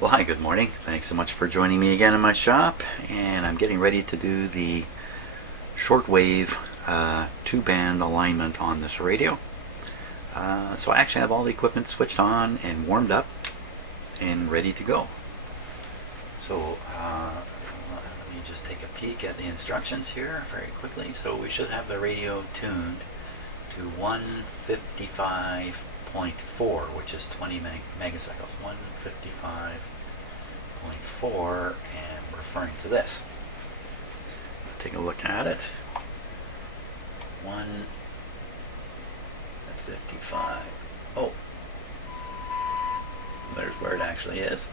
Well, hi, good morning. Thanks so much for joining me again in my shop, and I'm getting ready to do the shortwave two-band alignment on this radio. So I actually have all the equipment switched on and warmed up and ready to go. So let me just take a peek at the instructions here very quickly. So we should have the radio tuned to 155.4, which is 20 megacycles. 155.4, and referring to this. Take a look at it. 155. Oh, there's where it actually is.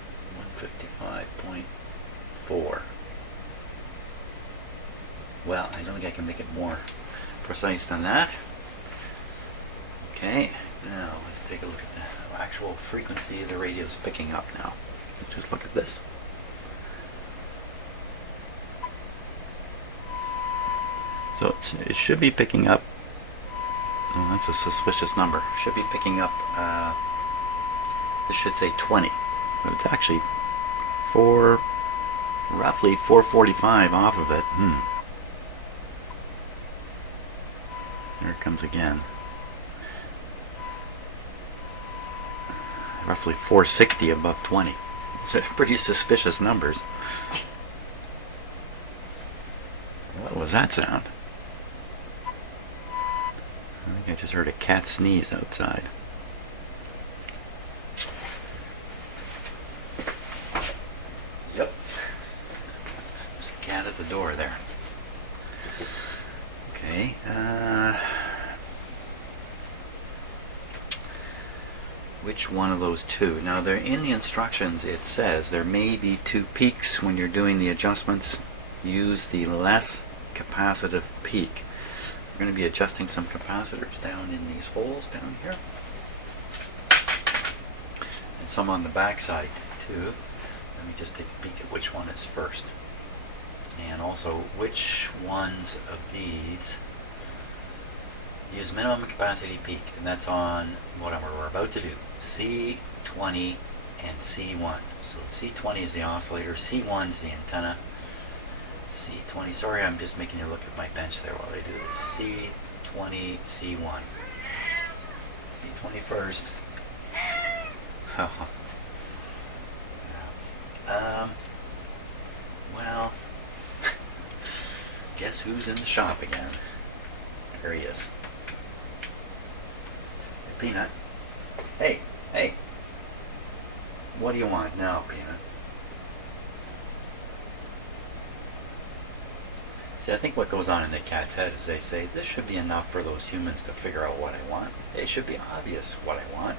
155.4. Well, I don't think I can make it more precise than that. Okay, now let's take a look at the actual frequency the radio is picking up now. Let's just look at this. So it should be picking up. Oh, that's a suspicious number. It should be picking up. This should say 20, but it's actually roughly 445 off of it. There it comes again. Roughly 460 above 20. It's pretty suspicious numbers. What was that sound? I think I just heard a cat sneeze outside. Yep. There's a cat at the door there. Okay. Which one of those two? Now, they're in the instructions. It says there may be two peaks when you're doing the adjustments. Use the less capacitive peak. We're going to be adjusting some capacitors down in these holes down here, and some on the back side too. Let me just take a peek at which one is first, and also which ones of these use minimum capacity peak, and that's on what we're about to do, C20 and C1. So C20 is the oscillator, C1 is the antenna. C20, sorry, I'm just making you look at my bench there while I do this. C20, C1. C20 first. Well, guess who's in the shop again? There he is. Peanut. Hey, hey. What do you want now, Peanut? See, I think what goes on in the cat's head is they say, this should be enough for those humans to figure out what I want. It should be obvious what I want.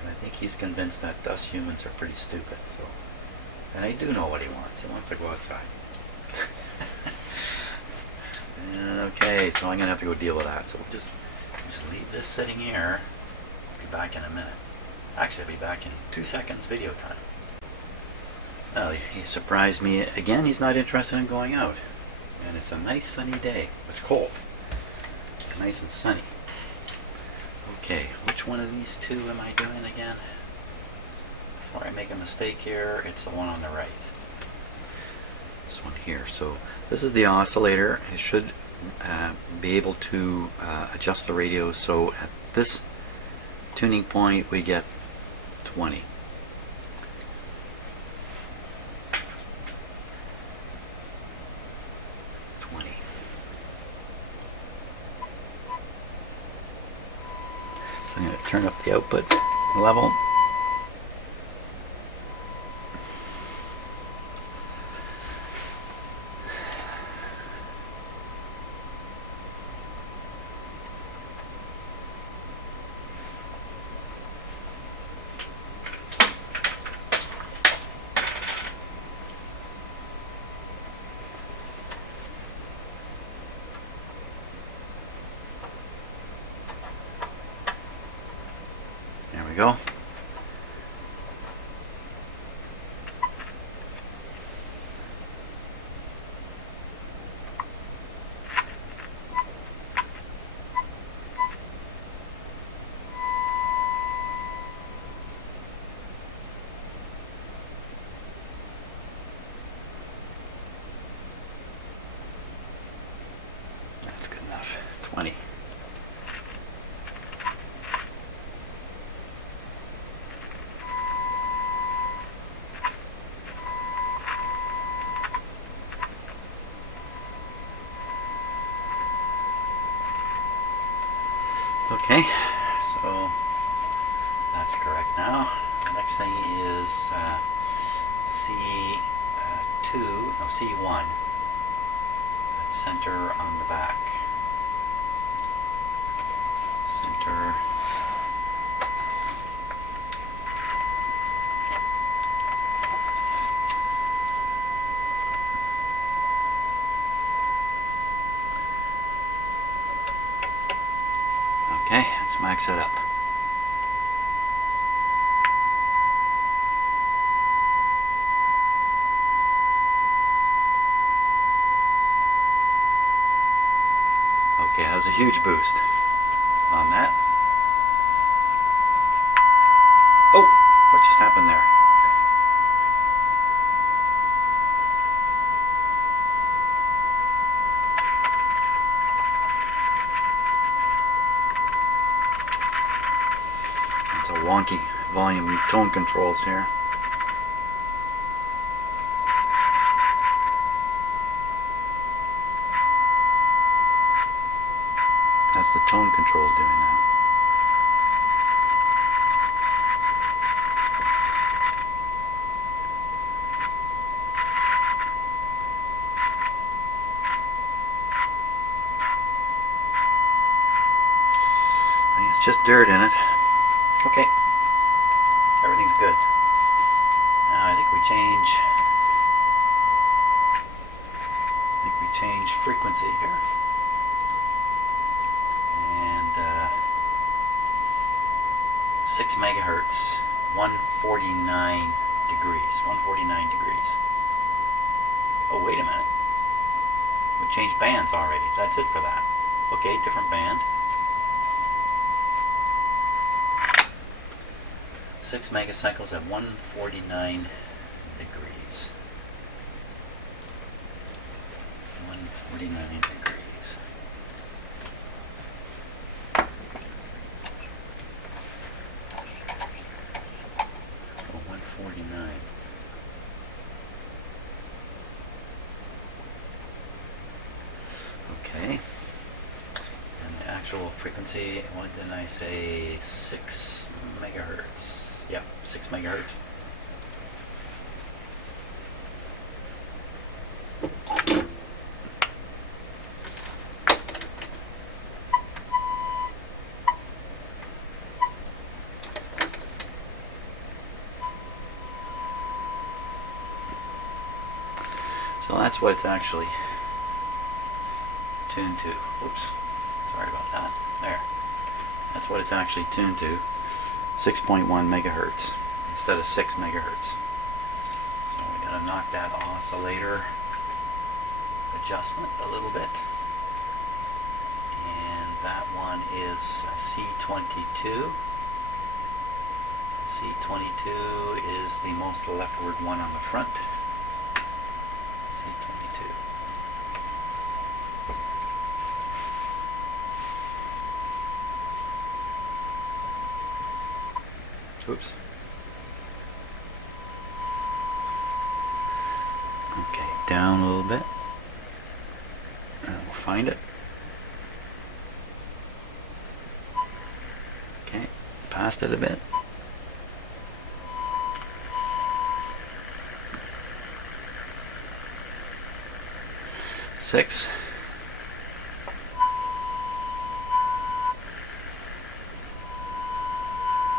And I think he's convinced that us humans are pretty stupid. So, and I do know what he wants. He wants to go outside. Okay, so I'm going to have to go deal with that. So we'll just leave this sitting here. I'll be back in a minute. Actually, I'll be back in 2 seconds video time. Well, he surprised me again. He's not interested in going out. And it's a nice sunny day. It's cold. It's nice and sunny. Okay, which one of these two am I doing again? Before I make a mistake here, it's the one on the right. This one here. So this is the oscillator. It should be able to adjust the radio. So at this tuning point, we get 20. So I'm going to turn up the output level. There we go. 20. Okay, so that's correct now. The next thing is C2, no, C1. That's center on the back. Center. Okay, let's max it up. Okay, that was a huge boost on that. Oh, what just happened there? It's a wonky volume tone controls here. That's the tone controls doing that. I think it's just dirt in it. Okay, everything's good. Now I think we change frequency here. And 6 megahertz, 149 degrees. 149 degrees. Oh, wait a minute. We changed bands already. That's it for that. Okay, different band. 6 megacycles at 149 degrees. 149 degrees. Oh, 149. Okay. And the actual frequency, what did I say? 6 megahertz. Yep, 6 megahertz. So that's what it's actually tuned to. Oops, sorry about that. There. That's what it's actually tuned to. 6.1 megahertz instead of 6 megahertz. So we gotta knock that oscillator adjustment a little bit. And that one is C22. C22 is the most leftward one on the front. C22. Oops. Okay, down a little bit. And we'll find it. Okay, past it a bit. Six.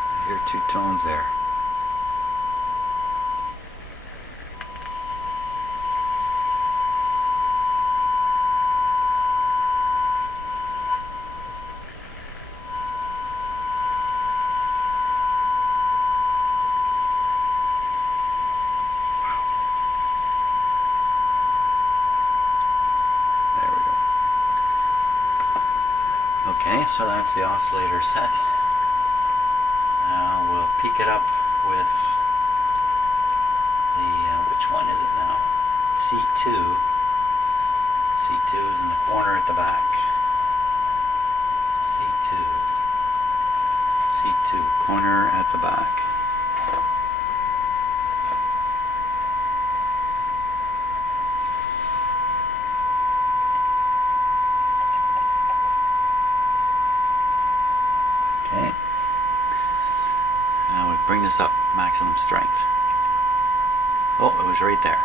I hear two tones there. Okay, so that's the oscillator set. Now we'll peak it up with the, which one is it now? C2. C2 is in the corner at the back. 152, corner at the back. Okay. Now we bring this up, maximum strength. Oh, it was right there.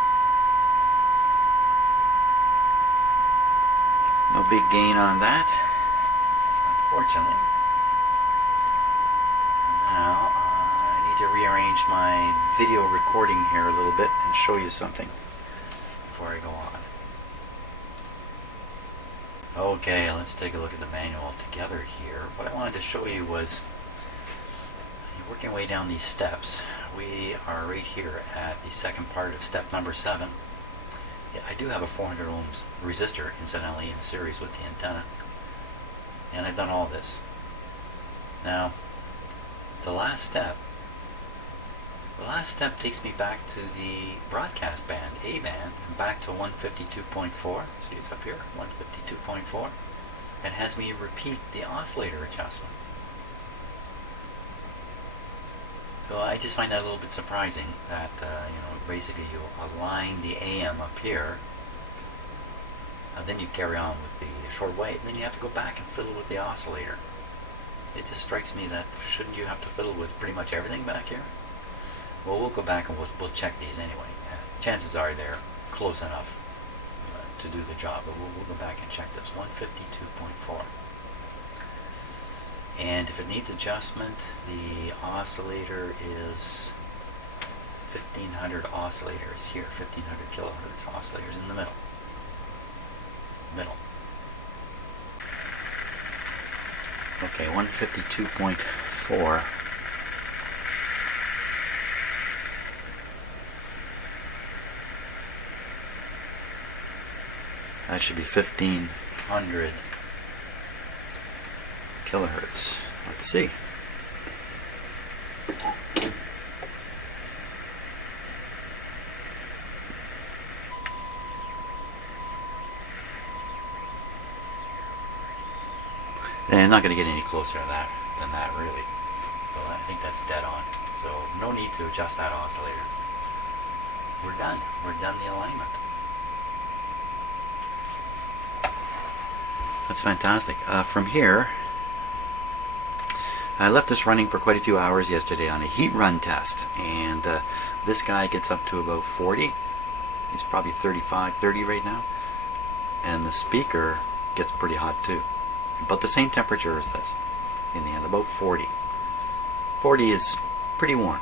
No big gain on that, unfortunately. Now I need to rearrange my video recording here a little bit and show you something before I go on. Okay, let's take a look at the manual together here. What I wanted to show you was, you're working your way down these steps. We are right here at the second part of step number 7. Yeah, I do have a 400 ohms resistor incidentally in series with the antenna, and I've done all this. Now, the last step takes me back to the broadcast band, A band, and back to 152.4. See, it's up here, 152.4, and has me repeat the oscillator adjustment. So I just find that a little bit surprising that basically you align the AM up here, and then you carry on with the shortwave, and then you have to go back and fiddle with the oscillator. It just strikes me that shouldn't you have to fiddle with pretty much everything back here? Well, we'll go back and we'll check these anyway. Chances are they're close enough to do the job, but we'll go back and check this. 152.4. And if it needs adjustment, the oscillator is 1500 oscillators here, 1500 kilohertz oscillators in the middle. Okay, 152.4. That should be 1500 kilohertz. Let's see. And I'm not going to get any closer than that really. So I think that's dead on. So no need to adjust that oscillator. We're done. We're done the alignment. That's fantastic. From here, I left this running for quite a few hours yesterday on a heat run test, and this guy gets up to about 40. He's probably 35, 30 right now, and the speaker gets pretty hot too. About the same temperature as this in the end, about 40. 40 is pretty warm.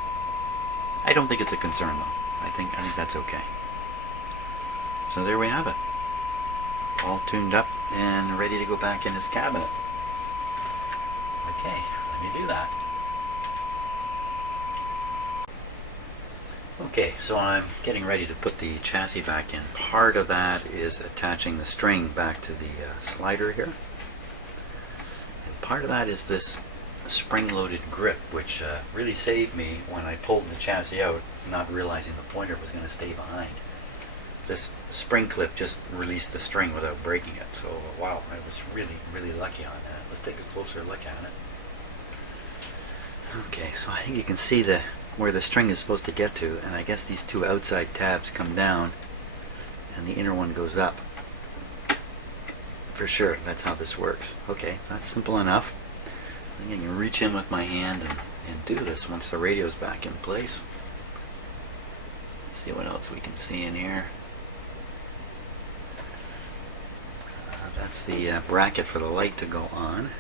I don't think it's a concern though. I think that's okay. So there we have it. All tuned up and ready to go back in his cabinet. Okay, let me do that. Okay, so I'm getting ready to put the chassis back in. Part of that is attaching the string back to the slider here. And part of that is this spring-loaded grip, which really saved me when I pulled the chassis out, not realizing the pointer was going to stay behind. This spring clip just released the string without breaking it. So wow, I was really lucky on that. Let's take a closer look at it. Okay, so I think you can see where the string is supposed to get to, and I guess these two outside tabs come down and the inner one goes up. For sure, that's how this works. Okay, that's simple enough. I think I can reach in with my hand and do this once the radio's back in place. Let's see what else we can see in here. That's the bracket for the light to go on.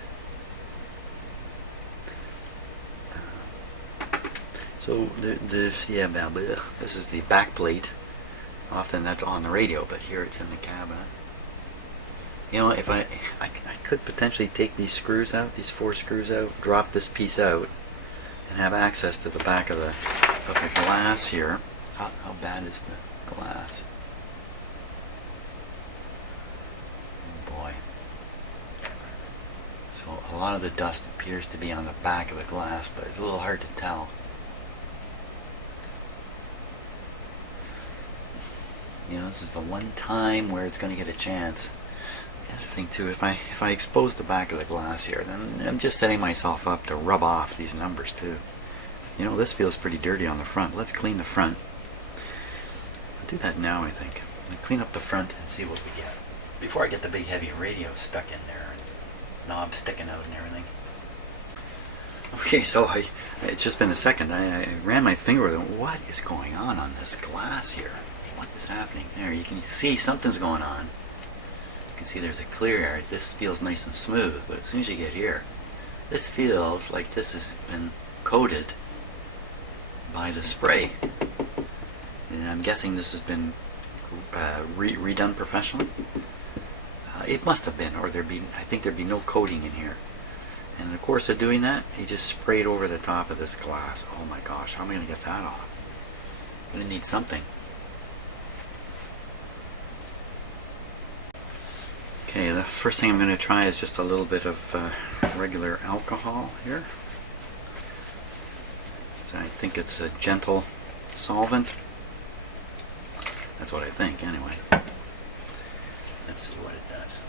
So this is the back plate. Often that's on the radio, but here it's in the cabinet. You know, if I could potentially take these screws out, these 4 screws out, drop this piece out, and have access to the back of the glass here. How bad is the glass? Oh boy. So a lot of the dust appears to be on the back of the glass, but it's a little hard to tell. You know, this is the one time where it's going to get a chance. thing too, if I expose the back of the glass here, then I'm just setting myself up to rub off these numbers too. You know, this feels pretty dirty on the front. Let's clean the front. I'll do that now, I think. I'll clean up the front and see what we get before I get the big heavy radio stuck in there and knobs sticking out and everything. Okay, so it's just been a second. I ran my finger with it. What is going on this glass here? What is happening there? You can see something's going on. You can see there's a clear area. This feels nice and smooth, but as soon as you get here, this feels like this has been coated by the spray. And I'm guessing this has been redone professionally. It must have been, or I think there'd be no coating in here. And in the course of doing that, he just sprayed over the top of this glass. Oh my gosh, how am I going to get that off? I'm going to need something. Okay, the first thing I'm going to try is just a little bit of regular alcohol here. So I think it's a gentle solvent. That's what I think, anyway. Let's see what it does.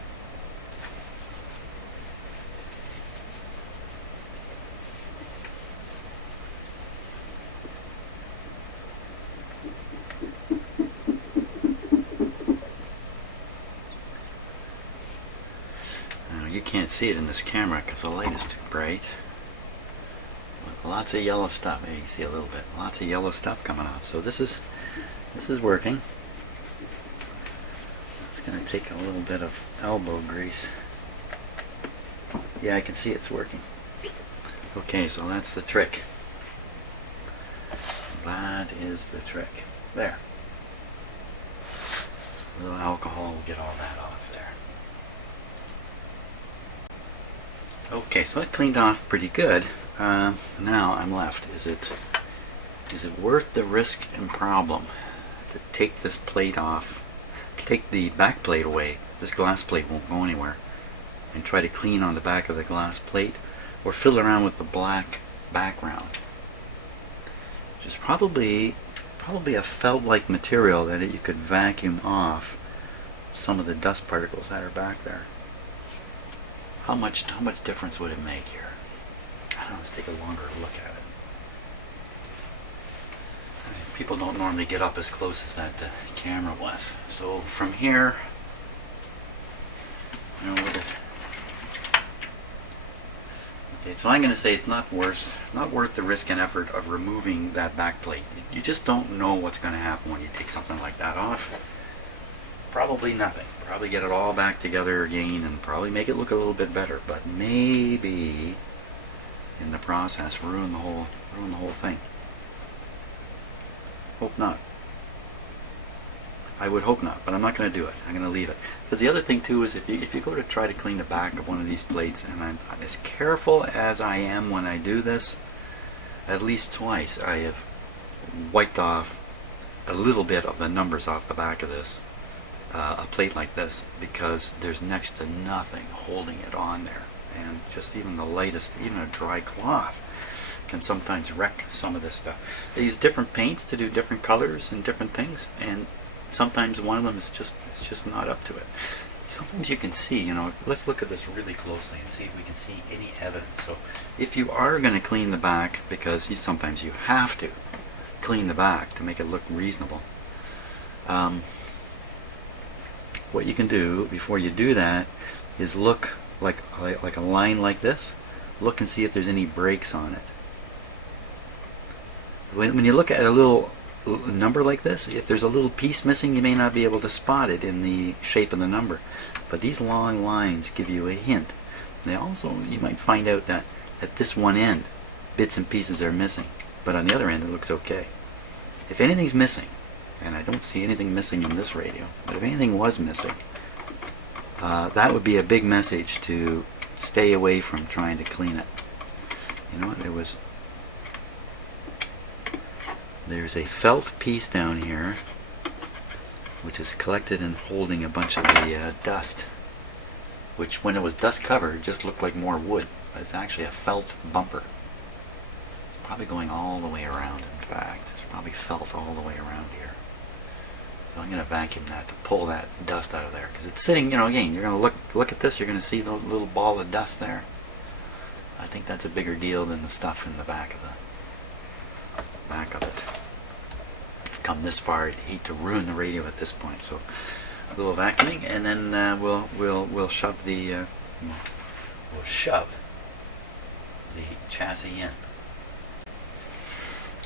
Now, you can't see it in this camera because the light is too bright. But lots of yellow stuff. Maybe you can see a little bit. Lots of yellow stuff coming off. So this is working. It's going to take a little bit of elbow grease. Yeah, I can see it's working. Okay, so that's the trick. That is the trick. There. A little alcohol will get all that off there. Okay, so that cleaned off pretty good. Now I'm left. Is it worth the risk and problem to take this plate off? Take the back plate away, this glass plate won't go anywhere, and try to clean on the back of the glass plate, or fiddle around with the black background, which is probably a felt-like material that you could vacuum off some of the dust particles that are back there. How much difference would it make here? I don't know, let's take a longer look at it. People don't normally get up as close as that camera was. So from here, okay, so I'm going to say it's not worth the risk and effort of removing that back plate. You just don't know what's going to happen when you take something like that off. Probably nothing. Probably get it all back together again and probably make it look a little bit better, but maybe in the process ruin the whole thing. Hope not. I would hope not, but I'm not going to do it. I'm going to leave it. Because the other thing too is if you go to try to clean the back of one of these plates, and I'm as careful as I am when I do this, at least twice I have wiped off a little bit of the numbers off the back of this, a plate like this, because there's next to nothing holding it on there. And just even the lightest, even a dry cloth, can sometimes wreck some of this stuff. They use different paints to do different colors and different things, and sometimes one of them is just not up to it. Sometimes you can see, you know, let's look at this really closely and see if we can see any evidence. So if you are going to clean the back, because sometimes you have to clean the back to make it look reasonable, what you can do before you do that is look like a line like this. Look and see if there's any breaks on it. When you look at a little number like this, if there's a little piece missing, you may not be able to spot it in the shape of the number. But these long lines give you a hint. They also, you might find out that at this one end, bits and pieces are missing. But on the other end, it looks okay. If anything's missing, and I don't see anything missing in this radio, but if anything was missing, that would be a big message to stay away from trying to clean it. You know what, there's a felt piece down here which is collected and holding a bunch of the dust, which when it was dust covered just looked like more wood, but it's actually a felt bumper. It's probably going all the way around. In fact, it's probably felt all the way around here. So I'm going to vacuum that to pull that dust out of there, because it's sitting, you know, again, you're going to look at this, you're going to see the little ball of dust there. I think that's a bigger deal than the stuff in the back of it. I've come this far, I'd hate to ruin the radio at this point. So a little vacuuming, and then we'll shove the chassis in.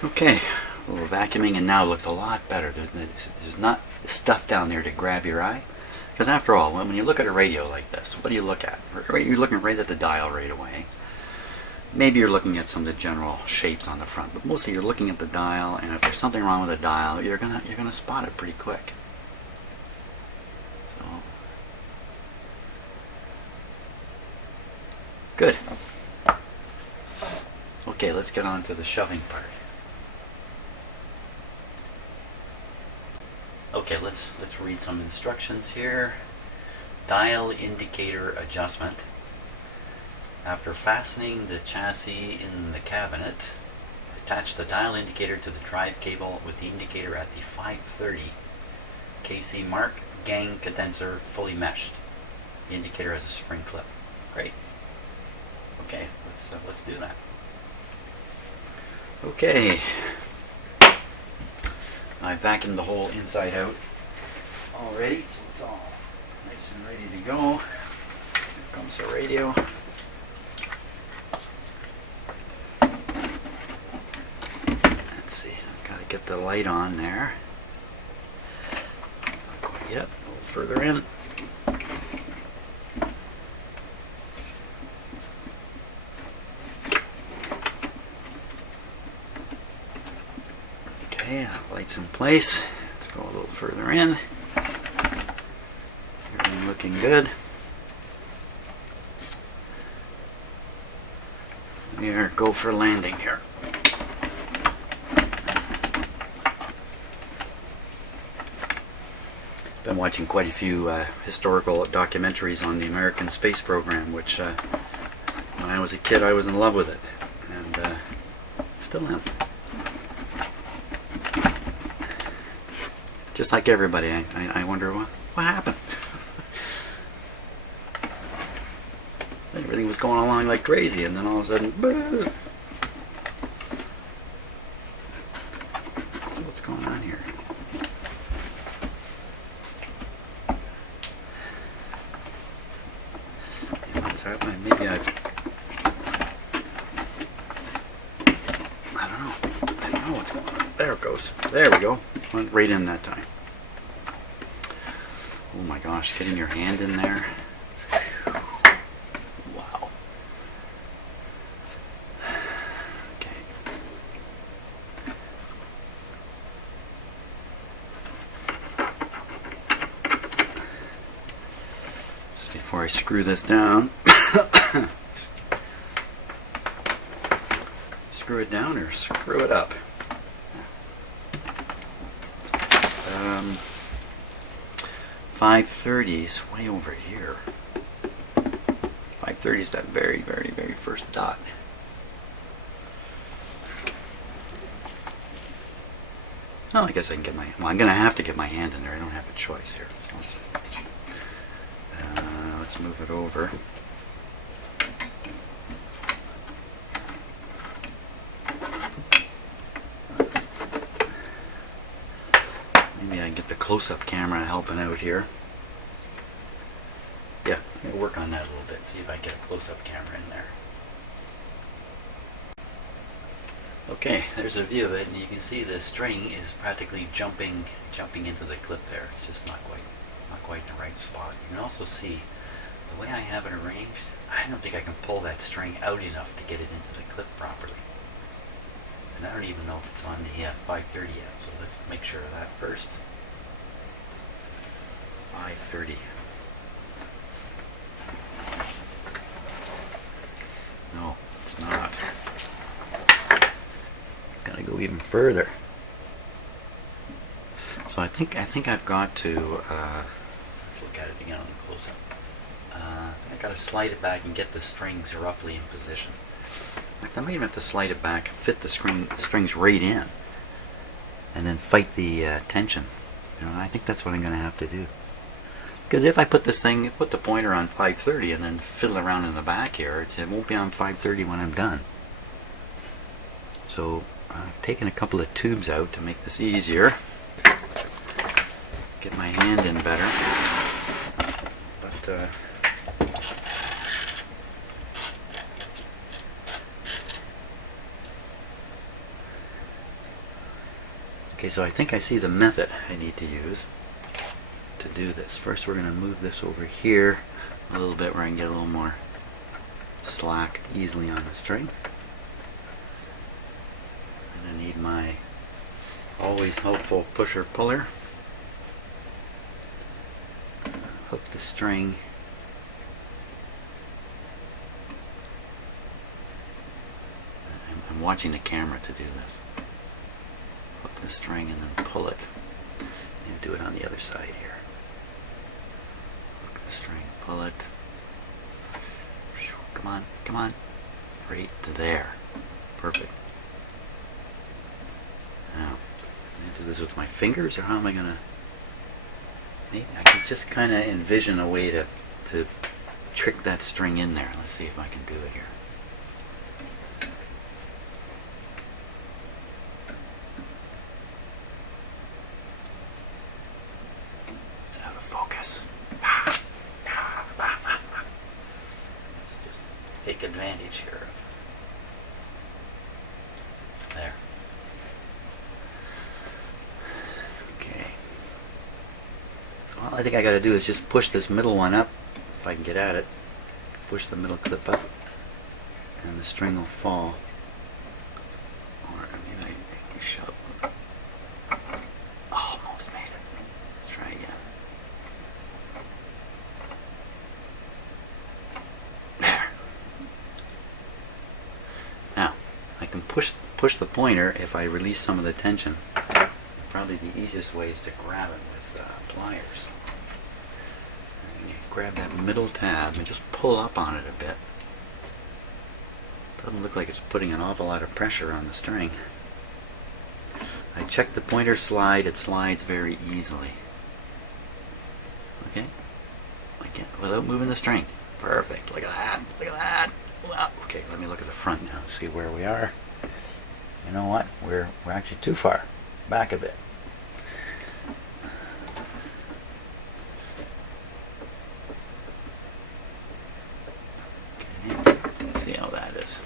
Okay, a little vacuuming, and now it looks a lot better. There's not stuff down there to grab your eye. Because after all, when you look at a radio like this, what do you look at? You're looking right at the dial right away. Maybe you're looking at some of the general shapes on the front, but mostly you're looking at the dial, and if there's something wrong with the dial, you're gonna spot it pretty quick. So good. Okay, let's get on to the shoving part. Okay, let's read some instructions here. Dial indicator adjustment. After fastening the chassis in the cabinet, attach the dial indicator to the drive cable with the indicator at the 530 KC mark, gang condenser fully meshed. The indicator has a spring clip. Great. Okay, let's do that. Okay. I vacuumed the whole inside out already, so it's all nice and ready to go. Here comes the radio. Let's see, I've got to get the light on there. Not quite yet, a little further in. Okay, light's in place. Let's go a little further in. Everything looking good. We are go for landing here. Been watching quite a few historical documentaries on the American space program, which when I was a kid I was in love with it, and still am. Just like everybody, I wonder what happened. Everything was going along like crazy, and then all of a sudden, boo! So what's going on here? What's happening? Maybe I don't know what's going on. There it goes. There we go. Went right in that time. Oh my gosh, getting your hand in there. Wow. Okay. Just before I screw this down, screw it down or screw it up. 530's way over here. 530's that very, very, very first dot. Well, I guess I can get I'm going to have to get my hand in there. I don't have a choice here. So let's move it over. Maybe I can get the close-up camera helping out here. Yeah, I'm going to work on that a little bit, see if I can get a close-up camera in there. Okay, there's a view of it, and you can see the string is practically jumping into the clip there. It's just not quite in the right spot. You can also see the way I have it arranged, I don't think I can pull that string out enough to get it into the clip properly. And I don't even know if it's on the 530 yet, so let's make sure of that first. 530. No, it's not. Got to go even further. So I think I've got to. Let's look at it again on the close-up. I got to slide it back and get the strings roughly in position. I might even have to slide it back, fit the strings right in, and then fight the tension You know, I think that's what I'm going to have to do. Because if I put the pointer on 530 and then fiddle around in the back here, it won't be on 530 when I'm done. So I've taken a couple of tubes out to make this easier. Get my hand in better. But okay, so I think I see the method I need to use to do this. First we're going to move this over here a little bit where I can get a little more slack easily on the string. And I need my always helpful pusher puller. Hook the string I'm watching the camera to do this. Hook the string and then pull it. And do it on the other side here. Hook the string, pull it. Come on, come on. Right to there. Perfect. Now, am I going to do this with my fingers, or how am I going to... Maybe I can just kind of envision a way to trick that string in there. Let's see if I can do it here. It's out of focus. Let's just take advantage here. There. Okay. So all I think I got to do is just push this middle one up, if I can get at it. Push the middle clip up, and the string will fall. Or maybe I can shove. Almost made it. Let's try again. There. Now, I can push the pointer if I release some of the tension. Probably the easiest way is to grab it with pliers. And you grab that middle tab and just pull up on it a bit. Doesn't look like it's putting an awful lot of pressure on the string. I checked the pointer slide, it slides very easily. Okay? Again, without moving the string. Perfect. Look at that. Look at that. Wow. Okay, let me look at the front now, see where we are. You know what? We're actually too far. Back a bit. Okay, let's see how that is.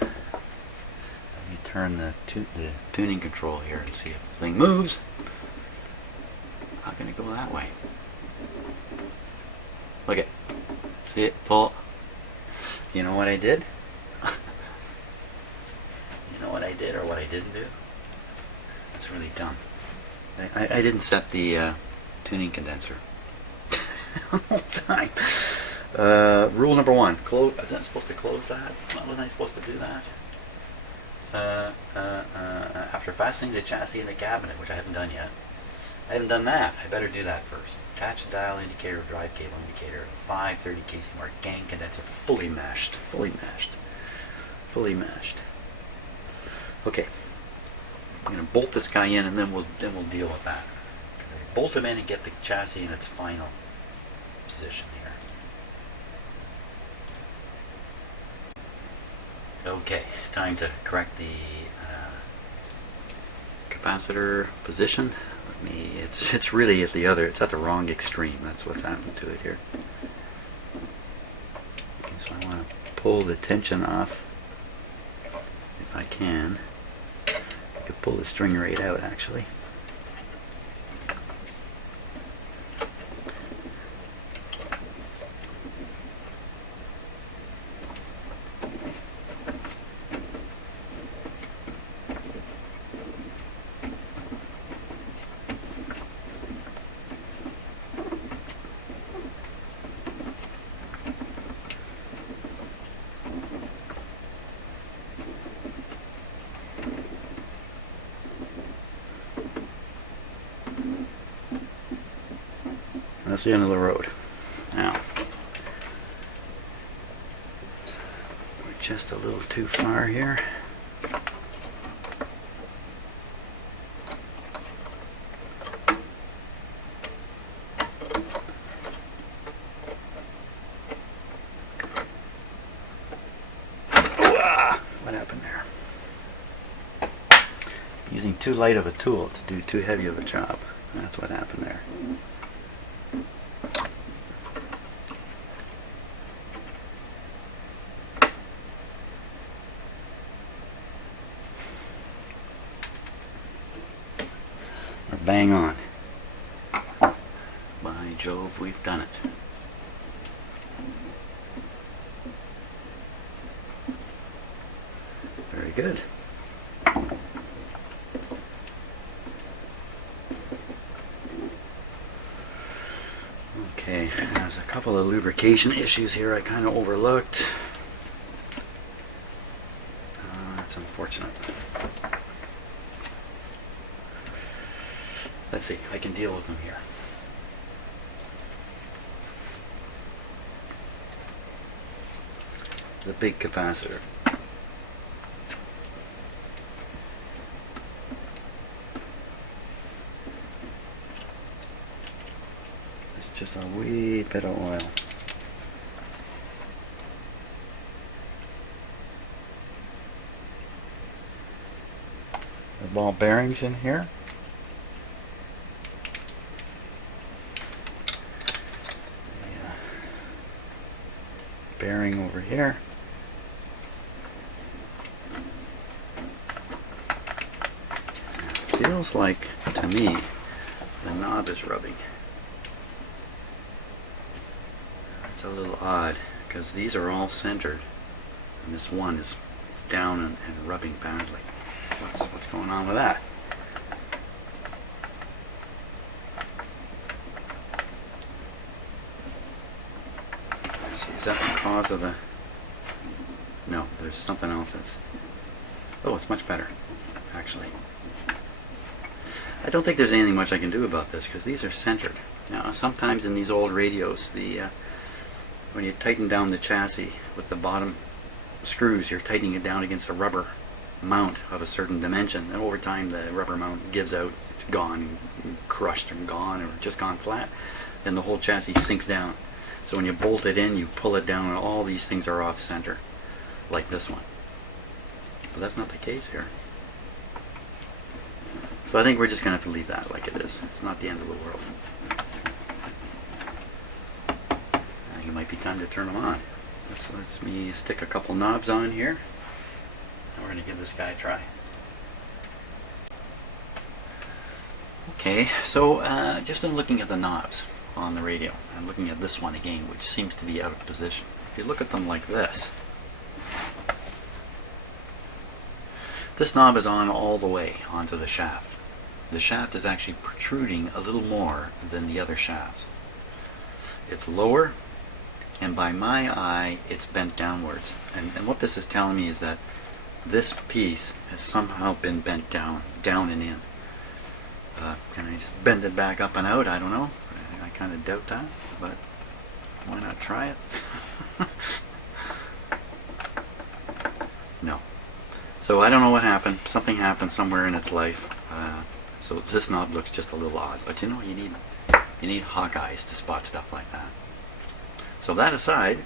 Let me turn the tuning control here and see if the thing moves. Not going to go that way. Look it. See it? Pull. You know what I did? You know what I did or what I didn't do? That's really dumb. I didn't set the tuning condenser the whole time. Rule number 1. Close. Wasn't I supposed to close that? Wasn't I supposed to do that? After fastening the chassis in the cabinet, which I haven't done yet. I haven't done that. I better do that first. Attach the dial indicator, drive cable indicator, 530 casing mark, gang condenser, fully meshed. Fully meshed. Fully meshed. Okay. I'm going to bolt this guy in, and then we'll deal with that. Bolt him in and get the chassis in its final position here. Okay, time to correct the capacitor position. It's really at it's at the wrong extreme. That's what's happened to it here. Okay, so I want to pull the tension off if I can. I could pull the string right out actually. That's the end of the road. Now, we're just a little too far here. What happened there? Using too light of a tool to do too heavy of a job. That's what happened there. We're bang on. By Jove, we've done it. Very good. Okay, there's a couple of lubrication issues here I kind of overlooked. That's unfortunate. Let's see, I can deal with them here. The big capacitor. It's just a wee bit of oil. The ball bearings in here. The bearing over here. Feels like, to me, the knob is rubbing. It's a little odd because these are all centered and this one is down and rubbing badly. What's going on with that? Let's see, is that the cause of the... No, there's something else that's... Oh, it's much better, actually. I don't think there's anything much I can do about this because these are centered. Now, sometimes in these old radios, when you tighten down the chassis with the bottom screws, you're tightening it down against a rubber mount of a certain dimension, and over time the rubber mount gives out, it's gone, crushed and gone, or just gone flat, then the whole chassis sinks down. So when you bolt it in, you pull it down, and all these things are off center, like this one. But that's not the case here. So I think we're just going to have to leave that like it is. It's not the end of the world. I think it might be time to turn them on. Let's me stick a couple knobs on here. And we're going to give this guy a try. Okay, so just in looking at the knobs on the radio, I'm looking at this one again, which seems to be out of position. If you look at them like this, this knob is on all the way onto the shaft. The shaft is actually protruding a little more than the other shafts. It's lower, and by my eye, it's bent downwards. And what this is telling me is that this piece has somehow been bent down and in. Can I just bend it back up and out? I don't know. I kind of doubt that, but why not try it? No. So I don't know what happened. Something happened somewhere in its life. So this knob looks just a little odd. But you know, you need hawk eyes to spot stuff like that. So that aside,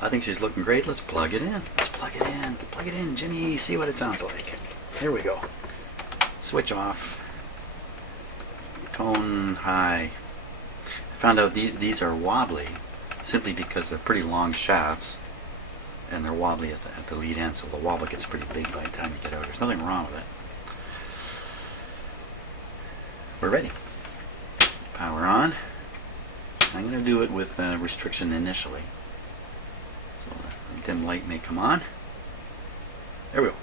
I think she's looking great. Let's plug it in. Let's plug it in. Plug it in, Jimmy. See what it sounds like. Here we go. Switch off. Tone high. I found out these are wobbly simply because they're pretty long shafts and they're wobbly at the lead end, so the wobble gets pretty big by the time you get out. There's nothing wrong with it. We're ready. Power on. I'm going to do it with restriction initially. So the dim light may come on. There we go.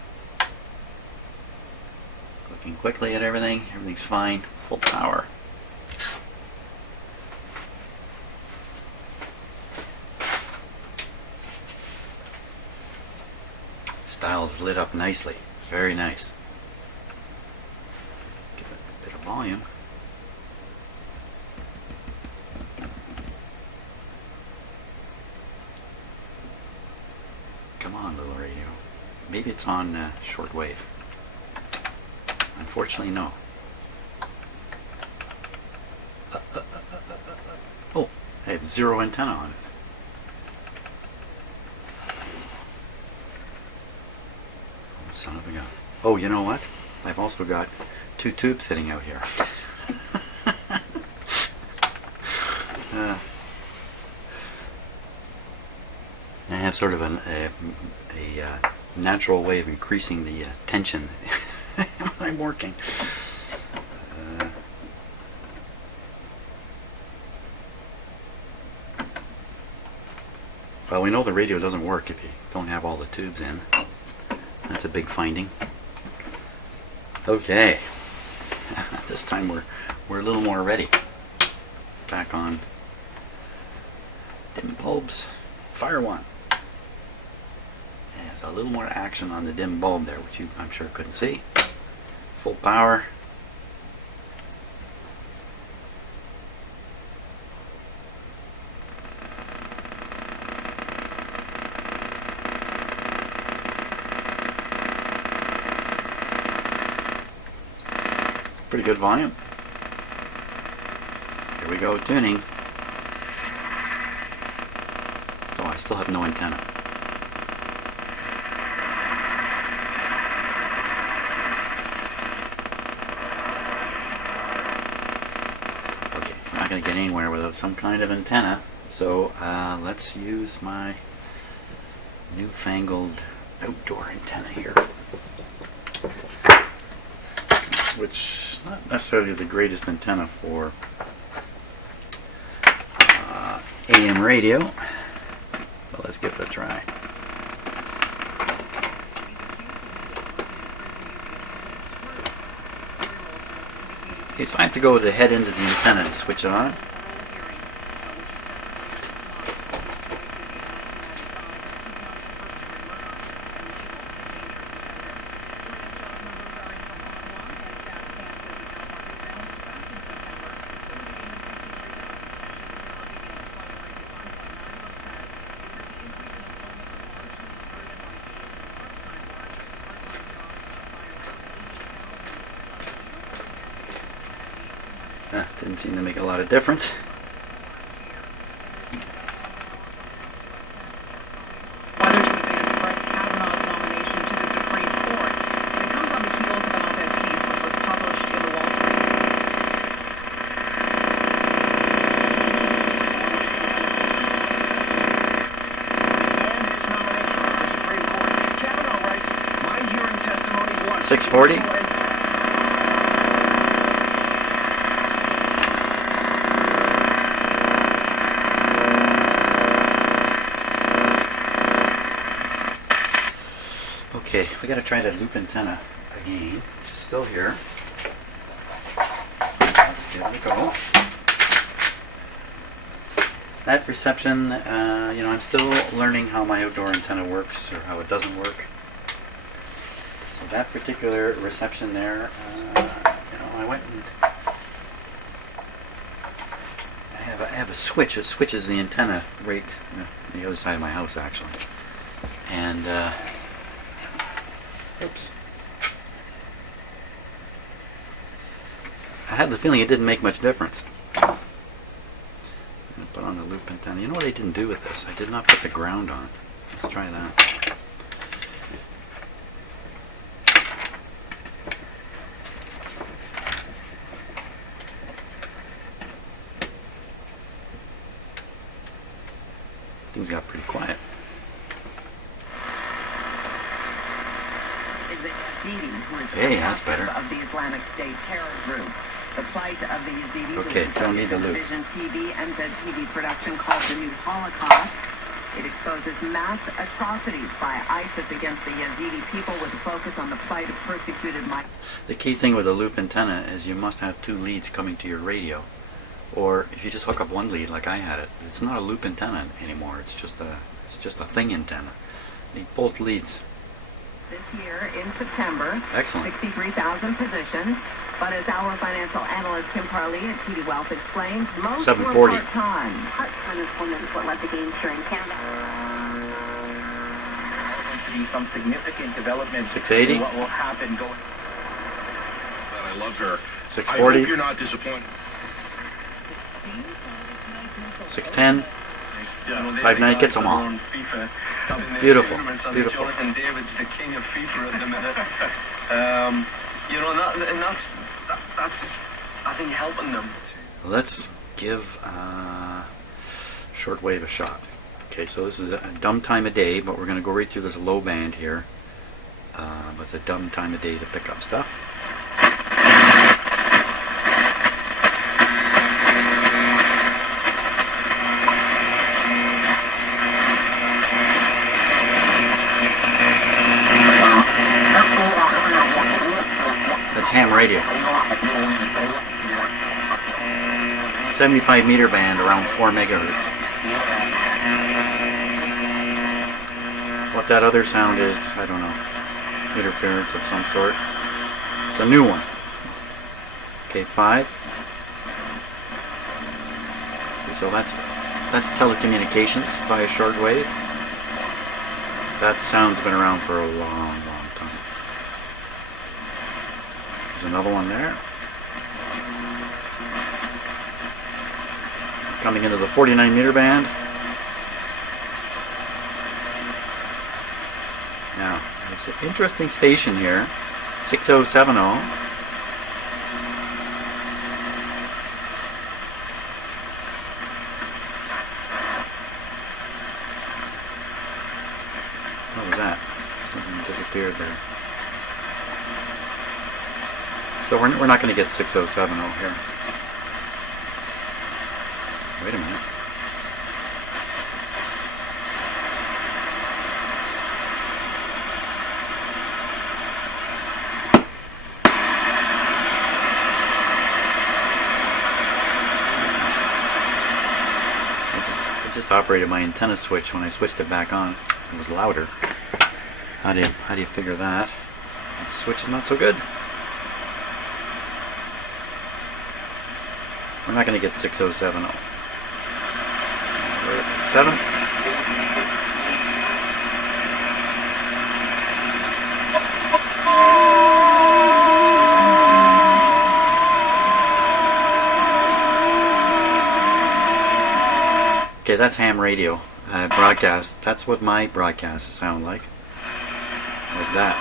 Looking quickly at everything. Everything's fine. Full power. Style is lit up nicely. Very nice. Give it a bit of volume. Come on, little radio. Maybe it's on shortwave. Unfortunately, no. Oh, I have zero antenna on it. son of a gun. Oh, you know what? I've also got 2 tubes sitting out here. I have sort of a natural way of increasing the tension when I'm working. Well, we know the radio doesn't work if you don't have all the tubes in. That's a big finding. Okay, this time we're a little more ready. Back on dim bulbs. Fire one. Yeah, so a little more action on the dim bulb there, which you I'm sure couldn't see. Full power. Pretty good volume. Here we go, tuning. Oh, I still have no antenna. Okay, I'm not going to get anywhere without some kind of antenna, so let's use my newfangled outdoor antenna here, which is not necessarily the greatest antenna for AM radio. Let's give it a try. Okay, so I have to go to the head end of the antenna and switch it on. Didn't seem to make a lot of difference. $640. Okay, we got to try that loop antenna again, which is still here. Let's give it a go. That reception, you know, I'm still learning how my outdoor antenna works or how it doesn't work. So that particular reception there, you know, I went and I have a switch. It switches the antenna right on the other side of my house, actually. And oops. I had the feeling it didn't make much difference. I'm going to put on the loop antenna. You know what I didn't do with this? I did not put the ground on. Let's try that. Things got pretty quiet. Hey, that's better. Of the Islamic State terror group. The plight of the Yazidis. Okay, don't need the loop. TV and ZTV production called The New Holocaust. It exposes mass atrocities by ISIS against the Yazidi people with a focus on the plight of persecuted migrants. The key thing with a loop antenna is you must have 2 leads coming to your radio. Or if you just hook up 1 lead like I had it, it's not a loop antenna anymore. It's just a thing antenna. You need both leads. This year in September, excellent. 63,000 positions, but as our financial analyst Kim Parley at TD Wealth explains, most 740. were part-time. Part-time employment is what led the gains here in Canada. Going to be some significant development. 680. What will happen going? I love her. 640. I hope you're not disappointed. 610. 590 gets them all. Beautiful, beautiful. Jonathan David's the king of FIFA at the minute. You know, that's I think helping them. Let's give shortwave a shot. Okay, so this is a dumb time of day, but we're going to go right through this low band here. But it's a dumb time of day to pick up stuff. That's ham radio. 75 meter band, around 4 megahertz. What that other sound is, I don't know. Interference of some sort. It's a new one. Okay, 5. Okay, so that's telecommunications via shortwave. That sound's been around for a long, long time. There's another one there. Coming into the 49 meter band. Now, there's an interesting station here, 6070. What was that? Something disappeared there. So we're not going to get 6070 here. Wait a minute. I just operated my antenna switch when I switched it back on. It was louder. How do you figure that? The switch is not so good. We're not going to get 6070. We're up to 7. Okay, that's ham radio broadcast. That's what my broadcasts sound like. Like that.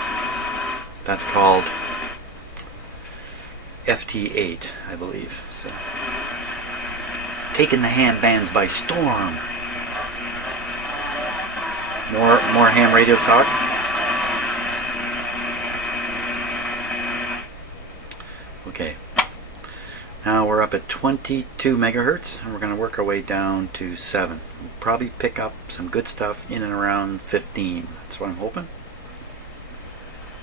That's called FT8, I believe. So it's taking the ham bands by storm. More ham radio talk. Okay. Now we're up at 22 megahertz, and we're going to work our way down to 7. We'll probably pick up some good stuff in and around 15. That's what I'm hoping.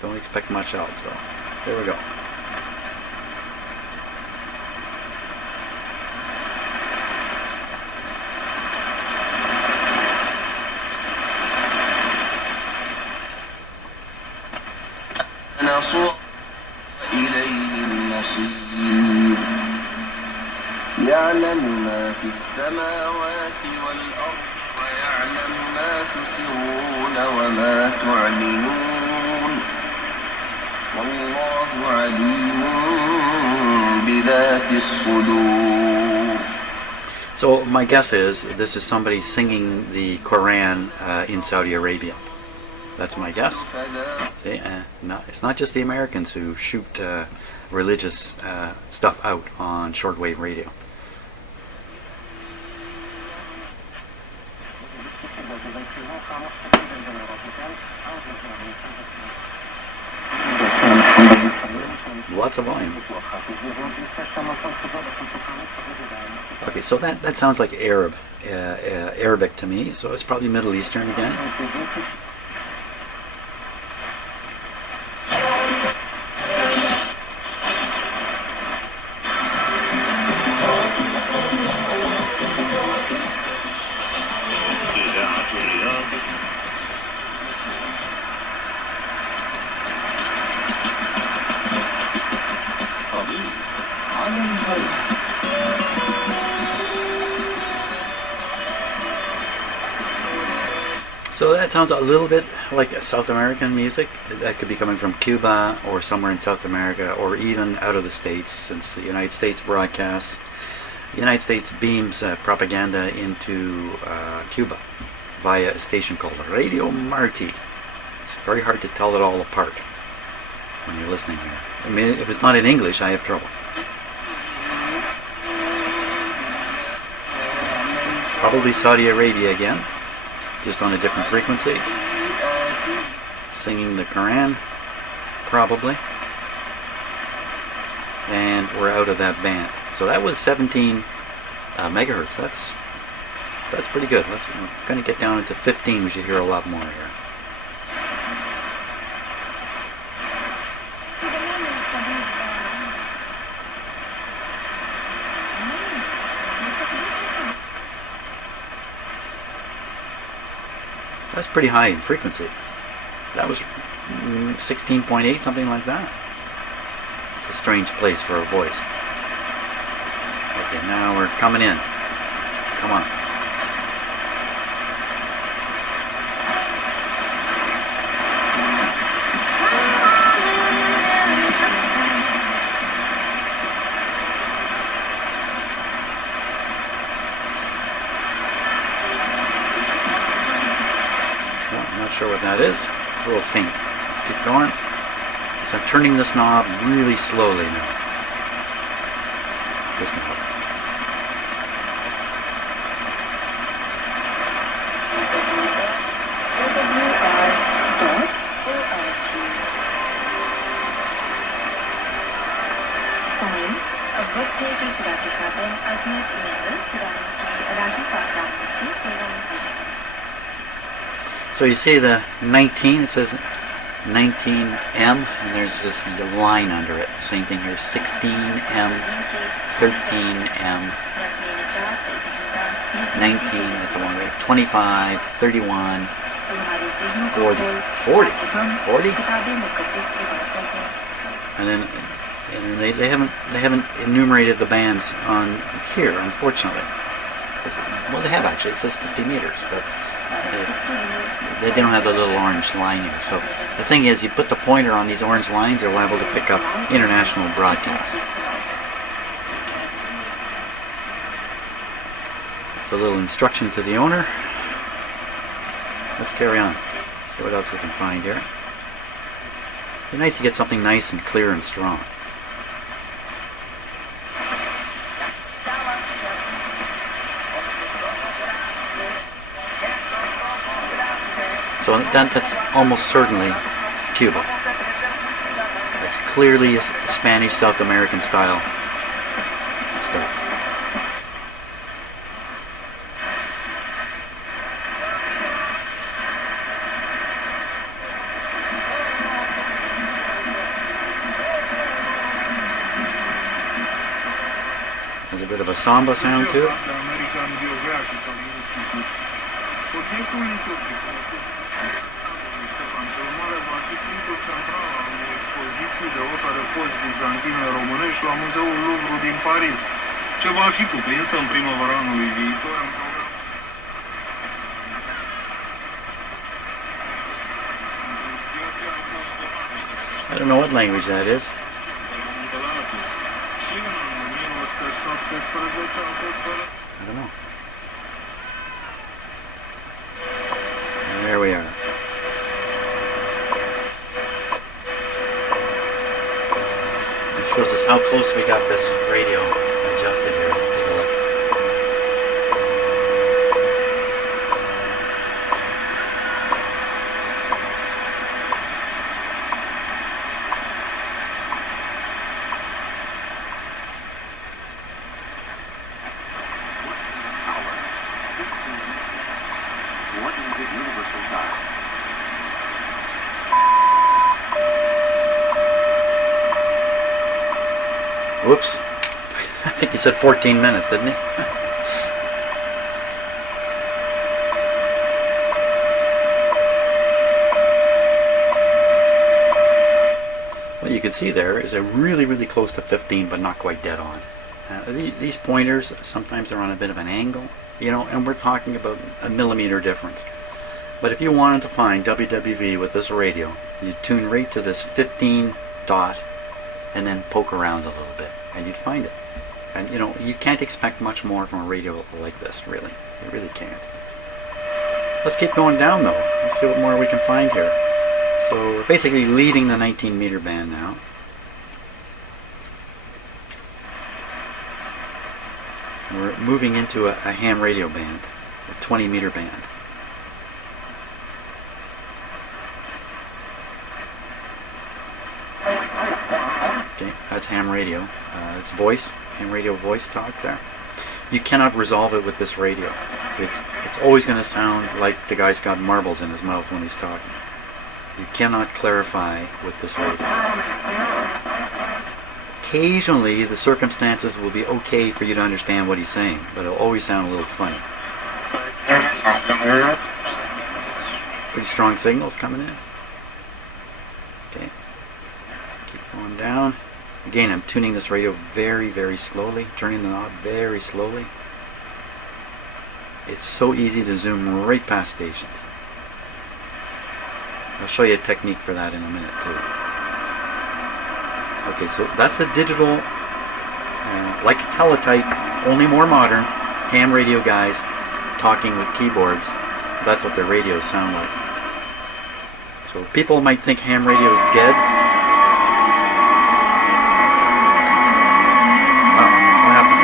Don't expect much else though. There we go. يعلم ما في السماوات والأرض ويعلم ما تسرون وما تعلنون والله عليم بذات الصدور. So my guess is this is somebody singing the Quran in Saudi Arabia. That's my guess. See, no, it's not just the Americans who shoot religious stuff out on shortwave radio. Lots of volume. Okay, so that sounds like Arabic to me, so it's probably Middle Eastern again. So that sounds a little bit like South American music. That could be coming from Cuba or somewhere in South America, or even out of the States, since the United States broadcasts. The United States beams propaganda into Cuba. via a station called Radio Marti. It's very hard to tell it all apart when you're listening here. I mean, if it's not in English, I have trouble. Probably Saudi Arabia again, just on a different frequency. Singing the Quran, probably. And we're out of that band. So that was 17 megahertz. That's pretty good. We're going to get down into 15. We should hear a lot more here. That's pretty high in frequency. That was 16.8, something like that. It's a strange place for a voice. Okay, now we're coming in. Come on. Well, I'm not sure what that is. A little faint. Let's keep going. So I'm turning this knob really slowly now. This knob. So you see the 19, it says 19M, and there's this line under it. Same thing here, 16M, 13M, 19, that's the one way, 25, 31, 40, 40, 40? And then they haven't enumerated the bands on here, unfortunately. Well, they have actually. It says 50 meters, but they don't have the little orange line here. So the thing is, you put the pointer on these orange lines, they're liable to pick up international broadcasts. So a little instruction to the owner. Let's carry on. See what else we can find here. It'd be nice to get something nice and clear and strong. So that's almost certainly Cuba. It's clearly a Spanish South American style stuff. There's a bit of a samba sound to it. De operă post-bizantină românești la Muzeul Louvre din Paris, ce va fi cuprinsă în primăvara anului viitor în program. I don't know what language that is. I don't know. And there we are. It shows us how close we got this radio adjusted here. Let's take a look. What is the universal time? Whoops. I think he said 14 minutes, didn't he? What you can see there is a really close to 15, but not quite dead on. These pointers, sometimes they're on a bit of an angle, you know, and we're talking about a millimeter difference. But if you wanted to find WWV with this radio, you tune right to this 15 dot and then poke around a little bit and you'd find it. And you know, you can't expect much more from a radio like this, really. You really can't. Let's keep going down though. Let's see what more we can find here. So we're basically leaving the 19 meter band now. We're moving into a ham radio band, a 20 meter band. Okay, that's ham radio. It's voice, ham radio voice talk there. You cannot resolve it with this radio. It's always going to sound like the guy's got marbles in his mouth when he's talking. You cannot clarify with this radio. Occasionally, the circumstances will be okay for you to understand what he's saying, but it'll always sound a little funny. Pretty strong signals coming in. Okay. Keep going down. Again, I'm tuning this radio very, very slowly, turning the knob very slowly. It's so easy to zoom right past stations. I'll show you a technique for that in a minute too. Okay, so that's a digital, like a teletype, only more modern, ham radio guys talking with keyboards. That's what their radios sound like. So people might think ham radio is dead. What happened?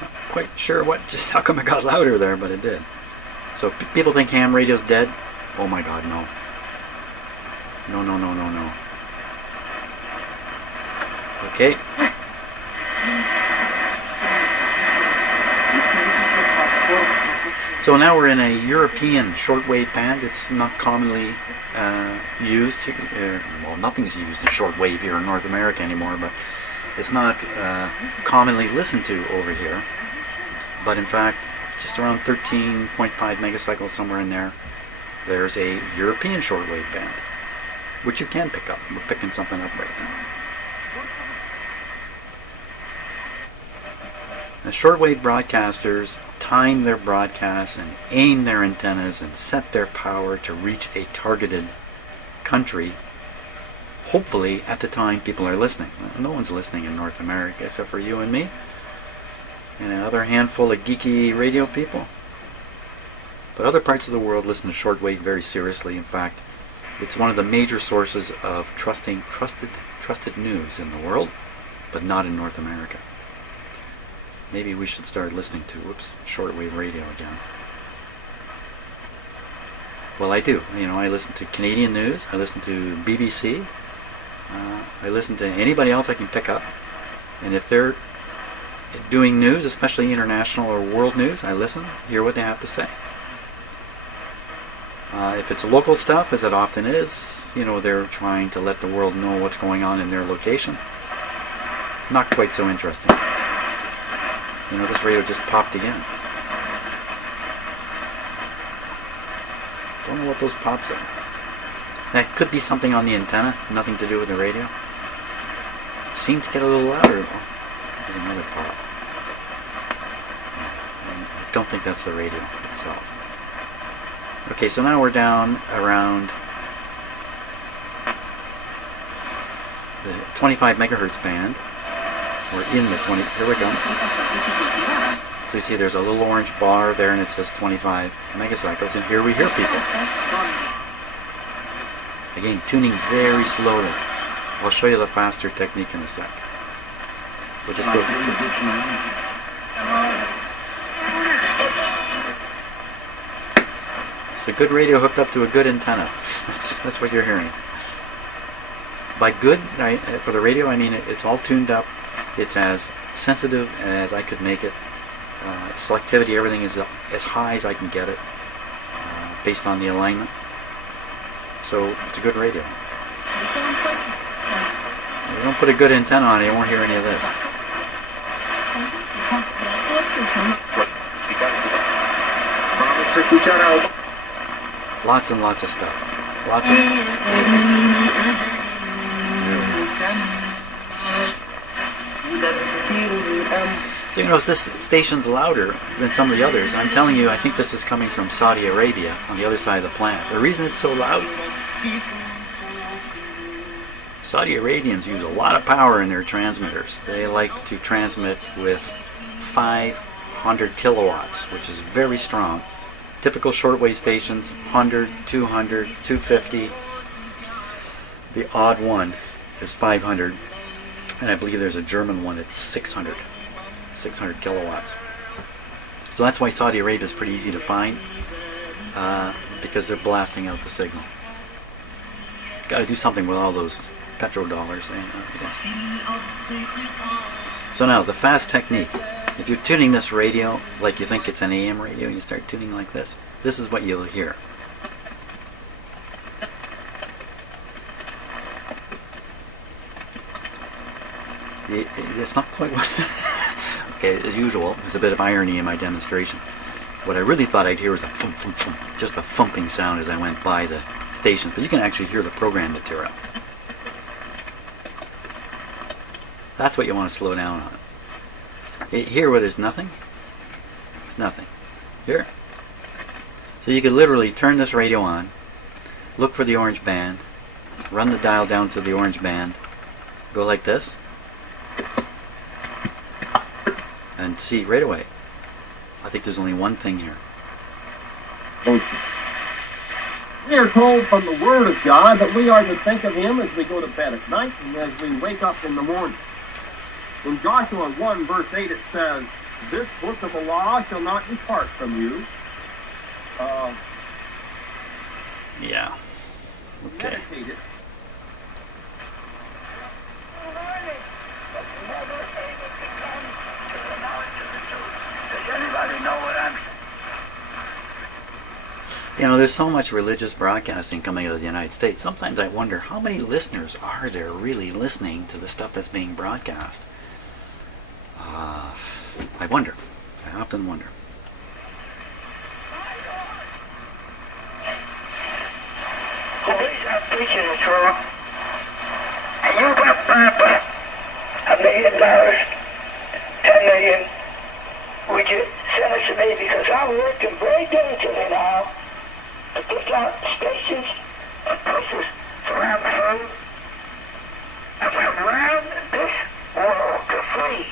Not quite sure just how come it got louder there, but it did. So people think ham radio's dead. Oh my God, no. No, no, no, no, no. Okay. So now we're in a European shortwave band. It's not commonly used. Well, nothing's used in shortwave here in North America anymore, but it's not commonly listened to over here. But in fact, just around 13.5 megacycles, somewhere in there, there's a European shortwave band, which you can pick up. We're picking something up right now. The shortwave broadcasters time their broadcasts and aim their antennas and set their power to reach a targeted country, hopefully at the time people are listening. No one's listening in North America except for you and me and another handful of geeky radio people. But other parts of the world listen to shortwave very seriously. In fact, it's one of the major sources of trusted news in the world, but not in North America. Maybe we should start listening to, shortwave radio again. Well, I do. I listen to Canadian news. I listen to BBC. I listen to anybody else I can pick up. And if they're doing news, especially international or world news, I listen, hear what they have to say. If it's local stuff, as it often is, they're trying to let the world know what's going on in their location. Not quite so interesting. This radio just popped again. Don't know what those pops are. That could be something on the antenna, nothing to do with the radio. Seemed to get a little louder though. There's another pop. I don't think that's the radio itself. Okay, so now we're down around the 25 megahertz band. We're in the 20, here we go. So you see there's a little orange bar there and it says 25 megacycles, and here we hear people. Again, tuning very slowly. I'll show you the faster technique in a sec. We'll just go. It's a good radio hooked up to a good antenna. That's what you're hearing. By good, for the radio, I mean it's all tuned up. It's as sensitive as I could make it. Selectivity, everything is as high as I can get it, based on the alignment. So it's a good radio. If you don't put a good antenna on it, you won't hear any of this. Lots and lots of stuff. Lots of. So this station's louder than some of the others. I'm telling you, I think this is coming from Saudi Arabia on the other side of the planet. The reason it's so loud, Saudi Arabians use a lot of power in their transmitters. They like to transmit with 500 kilowatts, which is very strong. Typical shortwave stations, 100, 200, 250. The odd one is 500. And I believe there's a German one that's 600 kilowatts. So that's why Saudi Arabia is pretty easy to find, because they're blasting out the signal. Got to do something with all those petrodollars, I guess. So now, the fast technique. If you're tuning this radio like you think it's an AM radio, you start tuning like this. This is what you'll hear. It's not quite what... Okay, as usual, there's a bit of irony in my demonstration. What I really thought I'd hear was a thump, thump, thump, just a thumping sound as I went by the stations, but you can actually hear the program material. That's what you want to slow down on. Here where there's nothing, it's nothing. Here. So you could literally turn this radio on, look for the orange band, run the dial down to the orange band, go like this, and see right away. I think there's only one thing here. We are told from the Word of God that we are to think of Him as we go to bed at night and as we wake up in the morning. In Joshua 1 verse 8 it says, "This book of the law shall not depart from you." Yeah. Okay. Meditate it. You know, there's so much religious broadcasting coming out of the United States. Sometimes I wonder how many listeners are there really listening to the stuff that's being broadcast. I wonder. I often wonder. Police are preaching the truth. And you got Papa $1 million, 10 million. Would you send it to me? Because I'm working very diligently now to put out stations and places around the world. And around this world to free.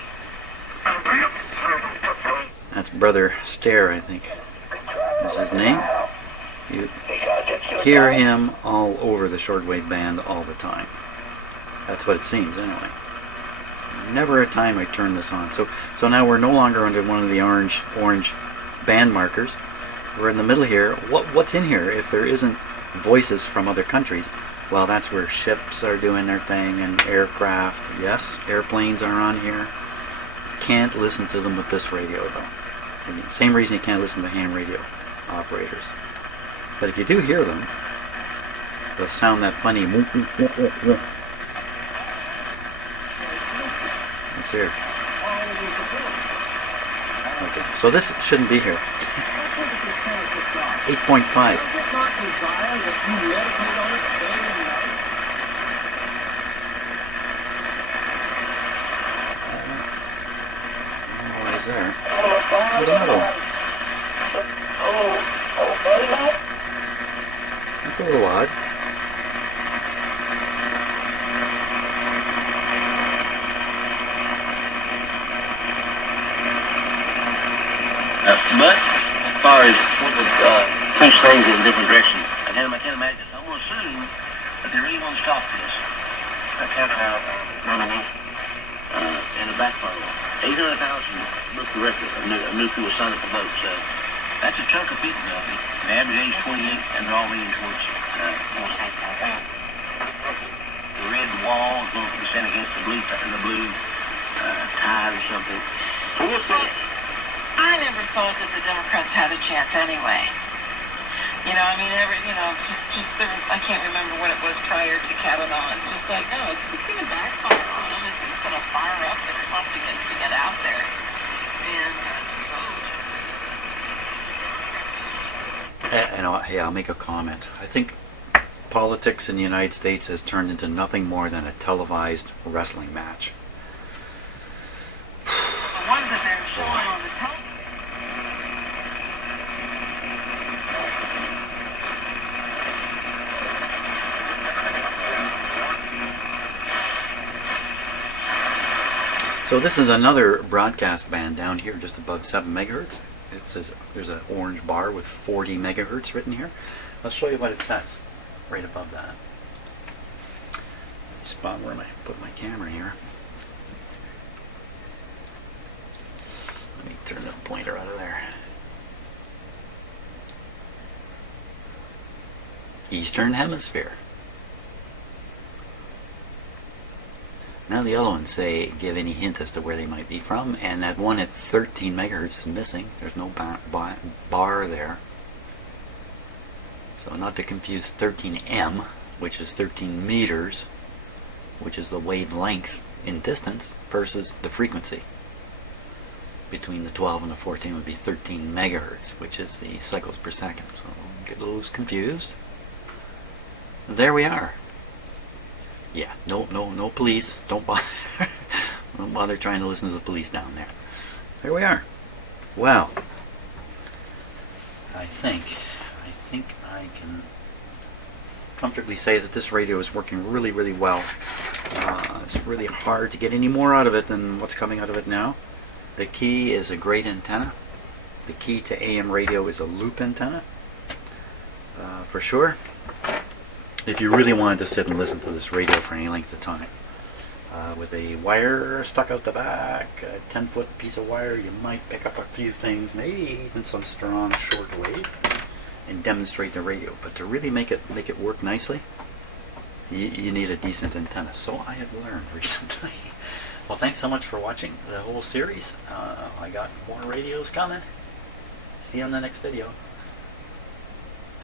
That's Brother Stair, I think. Is his name? You hear him all over the shortwave band all the time. That's what it seems, anyway. Never a time I turn this on. So now we're no longer under one of the orange band markers. We're in the middle here. What's in here if there isn't voices from other countries? Well, that's where ships are doing their thing and aircraft. Yes, airplanes are on here. Can't listen to them with this radio, though. And the same reason you can't listen to ham radio operators. But if you do hear them, they'll sound that funny. Let's hear. Okay, so this shouldn't be here. 8.5. What is there? There's another one. That's a little odd. But as far as what would push things in a different direction, I can't imagine. I'm going to assume that they really want to stop this. That's how in the back part of it. 800,000 look the record. A nuclear sonic boat. So that's a chunk of people now. The average age 28, and they're all leaning towards the red wall is going to be sent against the blue tide or something. So we'll see. I never thought that the Democrats had a chance anyway. You know, I mean, just there was, I can't remember what it was prior to Kavanaugh. It's just like, no, it's just going to backfire on them. It's just going to fire up the Republicans to get out there and to vote. Hey, I'll make a comment. I think politics in the United States has turned into nothing more than a televised wrestling match. The ones that they're showing on the television. So this is another broadcast band down here just above 7 megahertz. It says there's an orange bar with 40 megahertz written here. I'll show you what it says right above that. Spot where I put my camera here. Let me turn the pointer out of there. Eastern Hemisphere. None of the other ones give any hint as to where they might be from, and that one at 13 megahertz is missing. There's no bar there. So not to confuse 13M, which is 13 meters, which is the wavelength in distance, versus the frequency. Between the 12 and the 14 would be 13 megahertz, which is the cycles per second. So don't get those confused. There we are. Yeah, no police. Don't bother. Don't bother trying to listen to the police down there. There we are. Well, I think I can comfortably say that this radio is working really, really well. It's really hard to get any more out of it than what's coming out of it now. The key is a great antenna. The key to AM radio is a loop antenna, for sure. If you really wanted to sit and listen to this radio for any length of time, with a wire stuck out the back, a 10-foot piece of wire, you might pick up a few things, maybe even some strong shortwave, and demonstrate the radio. But to really make it work nicely, you need a decent antenna. So I have learned recently. Well, thanks so much for watching the whole series. I got more radios coming. See you on the next video.